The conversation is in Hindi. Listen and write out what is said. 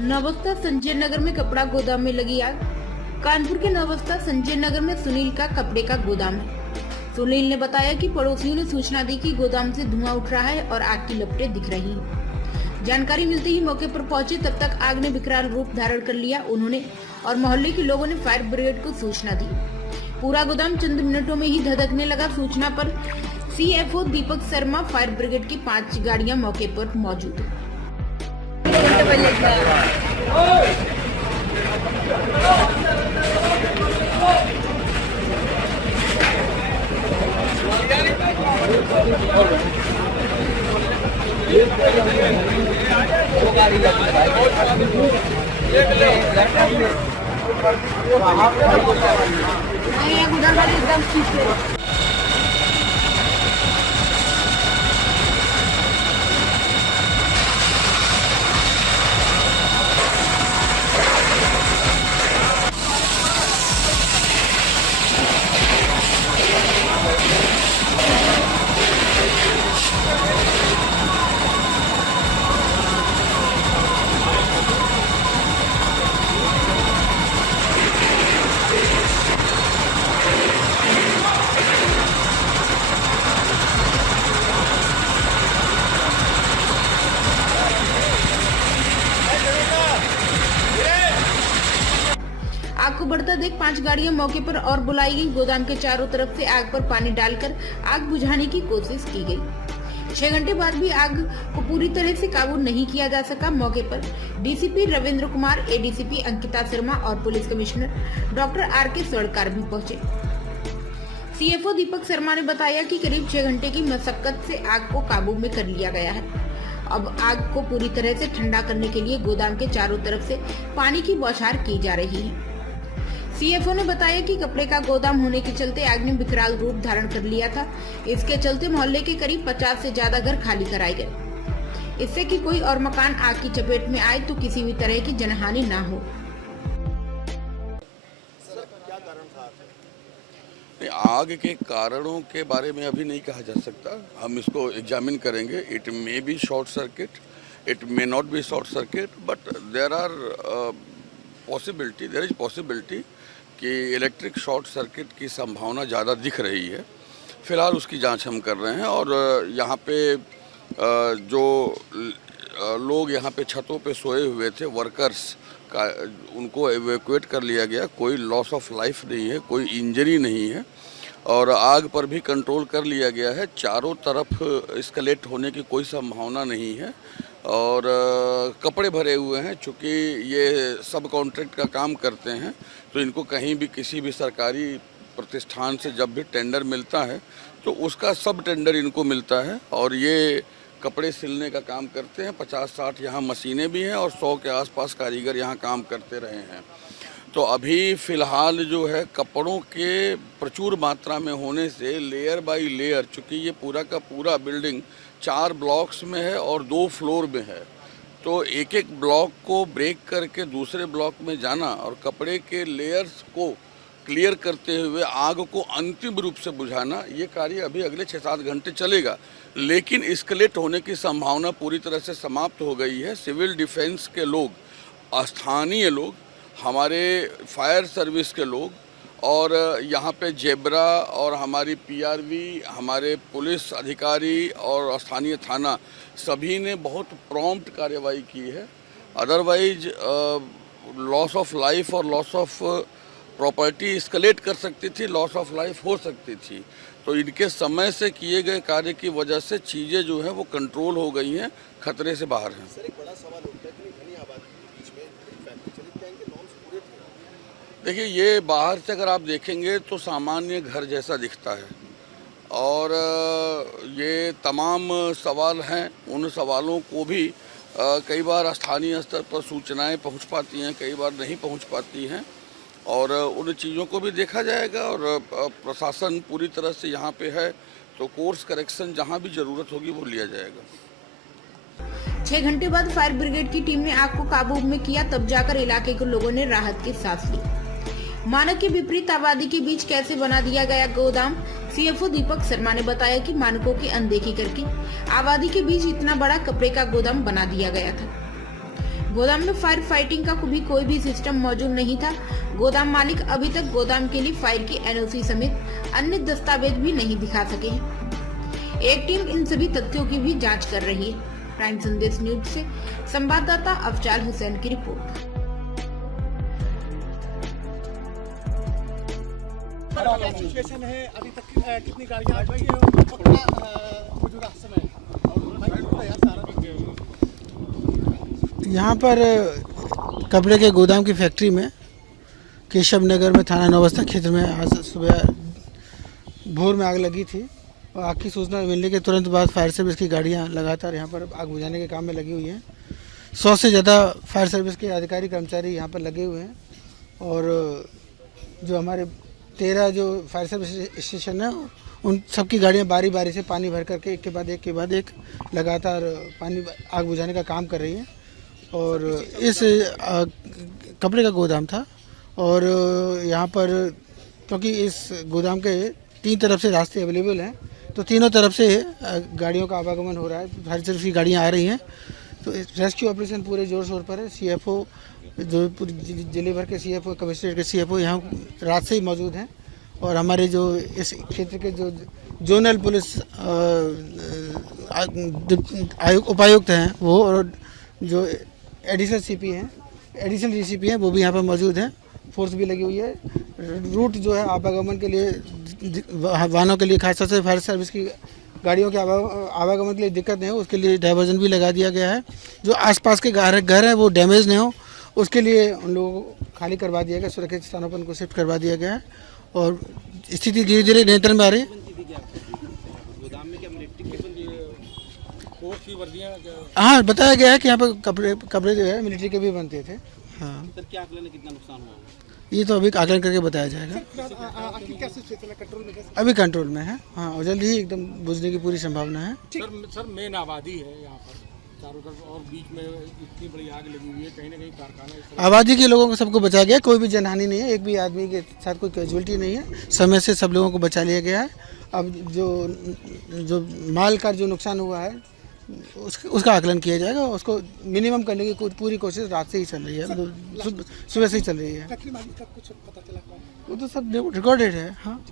नवस्ता संजय नगर में कपड़ा गोदाम में लगी आग। कानपुर के नवस्ता संजय नगर में सुनील का कपड़े का गोदाम है। सुनील ने बताया कि पड़ोसियों ने सूचना दी कि गोदाम से धुआं उठ रहा है और आग की लपटें दिख रही हैं। जानकारी मिलते ही मौके पर पहुंचे, तब तक आग ने विकराल रूप धारण कर लिया। उन्होंने और मोहल्ले के लोगों ने फायर ब्रिगेड को सूचना दी। पूरा गोदाम चंद मिनटों में ही धधकने लगा। सूचना पर CFO Deepak Sharma, fire brigade की 5 गाड़ियां मौके पर मौजूद है। एकदम ठीक है। आग को बढ़ता देख 5 गाड़ियां मौके पर और बुलाई गई। गोदाम के चारों तरफ से आग पर पानी डालकर आग बुझाने की कोशिश की गई। 6 घंटे बाद भी आग को पूरी तरह से काबू नहीं किया जा सका। मौके पर डीसीपी रविंद्र कुमार, एडीसीपी अंकिता शर्मा और पुलिस कमिश्नर डॉक्टर आर.के. स्वर्णकार भी पहुंचे। सीएफओ दीपक शर्मा ने बताया कि करीब 6 घंटे की मशक्कत से आग को काबू में कर लिया गया है। अब आग को पूरी तरह से ठंडा करने के लिए गोदाम के चारों तरफ से पानी की बौछार की जा रही है। सीएफओ ने बताया कि कपड़े का गोदाम होने के चलते आग ने विकराल रूप धारण कर लिया था। इसके चलते मोहल्ले के करीब 50 से ज्यादा घर खाली कराए गए। इससे कि कोई और मकान आग की चपेट में आए तो किसी भी तरह की जनहानि ना हो। आग के कारणों के बारे में अभी नहीं कहा जा सकता। हम इसको एग्जामिन करेंगे। It may be short circuit, it may not be short circuit, but there is possibility कि इलेक्ट्रिक शॉर्ट सर्किट की संभावना ज़्यादा दिख रही है। फिलहाल उसकी जांच हम कर रहे हैं और यहाँ पे जो लोग यहाँ पे छतों पे सोए हुए थे, वर्कर्स का, उनको एवैक्यूएट कर लिया गया। कोई लॉस ऑफ लाइफ नहीं है, कोई इंजरी नहीं है और आग पर भी कंट्रोल कर लिया गया है। चारों तरफ एस्केलेट होने की कोई संभावना नहीं है और कपड़े भरे हुए हैं। चूँकि ये सब कॉन्ट्रैक्ट का काम करते हैं तो इनको कहीं भी किसी भी सरकारी प्रतिष्ठान से जब भी टेंडर मिलता है तो उसका सब टेंडर इनको मिलता है और ये कपड़े सिलने का काम करते हैं। 50-60 यहाँ मशीनें भी हैं और 100 के आसपास कारीगर यहाँ काम करते रहे हैं। तो अभी फ़िलहाल जो है कपड़ों के प्रचुर मात्रा में होने से लेयर बाय लेयर, चूँकि ये पूरा का पूरा बिल्डिंग 4 ब्लॉक्स में है और 2 फ्लोर में है, तो एक एक ब्लॉक को ब्रेक करके दूसरे ब्लॉक में जाना और कपड़े के लेयर्स को क्लियर करते हुए आग को अंतिम रूप से बुझाना, ये कार्य अभी अगले 6-7 घंटे चलेगा। लेकिन एस्केलेट होने की संभावना पूरी तरह से समाप्त हो गई है। सिविल डिफेंस के लोग, स्थानीय लोग, हमारे फायर सर्विस के लोग और यहाँ पे जेब्रा और हमारी पीआरवी, हमारे पुलिस अधिकारी और स्थानीय थाना सभी ने बहुत प्रॉम्प्ट कार्रवाई की है। अदरवाइज लॉस ऑफ लाइफ और लॉस ऑफ प्रॉपर्टी एस्केलेट कर सकती थी, लॉस ऑफ लाइफ हो सकती थी। तो इनके समय से किए गए कार्य की वजह से चीज़ें जो है वो कंट्रोल हो गई हैं, खतरे से बाहर हैं। सर, एक बड़ा सवाल उठता है कि घनी आबादी के बीच में फैक्ट्री चली, क्या इनके नॉर्म्स पूरे थे? देखिए, ये बाहर से अगर आप देखेंगे तो सामान्य घर जैसा दिखता है और ये तमाम सवाल हैं। उन सवालों को भी कई बार स्थानीय स्तर पर सूचनाएं पहुंच पाती हैं, कई बार नहीं पहुंच पाती हैं और उन चीज़ों को भी देखा जाएगा और प्रशासन पूरी तरह से यहाँ पे है, तो कोर्स करेक्शन जहाँ भी ज़रूरत होगी वो लिया जाएगा। 6 घंटे बाद फायर ब्रिगेड की टीम ने आग को काबू में किया, तब जाकर इलाके के लोगों ने राहत की सांस ली। मानक के विपरीत आबादी के बीच कैसे बना दिया गया गोदाम, सीएफओ दीपक शर्मा ने बताया कि मानकों की अनदेखी करके आबादी के बीच इतना बड़ा कपड़े का गोदाम बना दिया गया था। गोदाम में फायर फाइटिंग का भी कोई भी सिस्टम मौजूद नहीं था। गोदाम मालिक अभी तक गोदाम के लिए फायर की एनओसी समेत अन्य दस्तावेज भी नहीं दिखा सके हैं। एक टीम इन सभी तथ्यों की भी जांच कर रही है। प्राइम संदेश न्यूज से संवाददाता अफजाल हुसैन की रिपोर्ट। सिचुएशन है अभी तक कितनी गाड़ियां आ गई है और कितना मौजूदा समय यहाँ पर कपड़े के गोदाम की फैक्ट्री में केशव नगर में थाना नौबस्ता क्षेत्र में आज सुबह भोर में आग लगी थी और आग की सूचना मिलने के तुरंत बाद फायर सर्विस की गाड़ियाँ लगातार यहाँ पर आग बुझाने के काम में लगी हुई हैं। 100 से ज़्यादा फायर सर्विस के अधिकारी कर्मचारी यहाँ पर लगे हुए हैं और जो हमारे 13 जो फायर सर्विस स्टेशन है उन सबकी गाड़ियाँ बारी बारी से पानी भर करके एक के बाद एक लगातार पानी आग बुझाने का काम कर रही है। और इस कपड़े का गोदाम था और यहाँ पर क्योंकि इस गोदाम के 3 तरफ से रास्ते अवेलेबल हैं तो तीनों तरफ से गाड़ियों का आवागमन हो रहा है। फायर सर्विस की गाड़ियाँ आ रही हैं तो रेस्क्यू ऑपरेशन पूरे जोर शोर पर है। सीएफओ जो पूरे जिले भर के सीएफओ कमिश्नरेट के सीएफओ यहाँ रात से ही मौजूद हैं और हमारे जो इस क्षेत्र के जो जोनल पुलिस उपायुक्त हैं वो और जो एडिशनल सीपी हैं एडिशनल डीसीपी हैं वो भी यहाँ पर मौजूद हैं। फोर्स भी लगी हुई है। रूट जो है आवागमन के लिए वाहनों के लिए खासतौर से फायर सर्विस की गाड़ियों के आवागमन के लिए दिक्कत नहीं हो उसके लिए डाइवर्जन भी लगा दिया गया है। जो आसपास के घर हैं वो डैमेज नहीं हो उसके लिए उन लोगों को खाली करवा दिया गया, सुरक्षित स्थानों पर उनको शिफ्ट करवा दिया गया है और स्थिति धीरे धीरे नियंत्रण में आ रही है। हाँ बताया गया है कि यहाँ पर कपड़े जो है मिलिट्री के भी बनते थे। हाँ सर क्या आकलन है कितना नुकसान हुआ? ये तो अभी आकलन करके बताया जाएगा। अभी कंट्रोल में है। हाँ और जल्दी ही एकदम बुझने की पूरी संभावना है। सर मेन आबादी है यहाँ पर चारों तरफ और बीच में इतनी बड़ी आग लगी हुई है कहीं ना कहीं कारखाना आबादी के लोगों को सबको बचाया गया। कोई भी जनहानि नहीं है। एक भी आदमी के साथ कोई कैजुअलिटी नहीं है। समय से सब लोगों को बचा लिया गया है। अब जो माल का जो नुकसान हुआ है उसका आकलन किया जाएगा। उसको मिनिमम करने की पूरी कोशिश रात से ही चल रही है। सुबह से ही चल रही है। वो तो सब रिकॉर्डेड है। हाँ।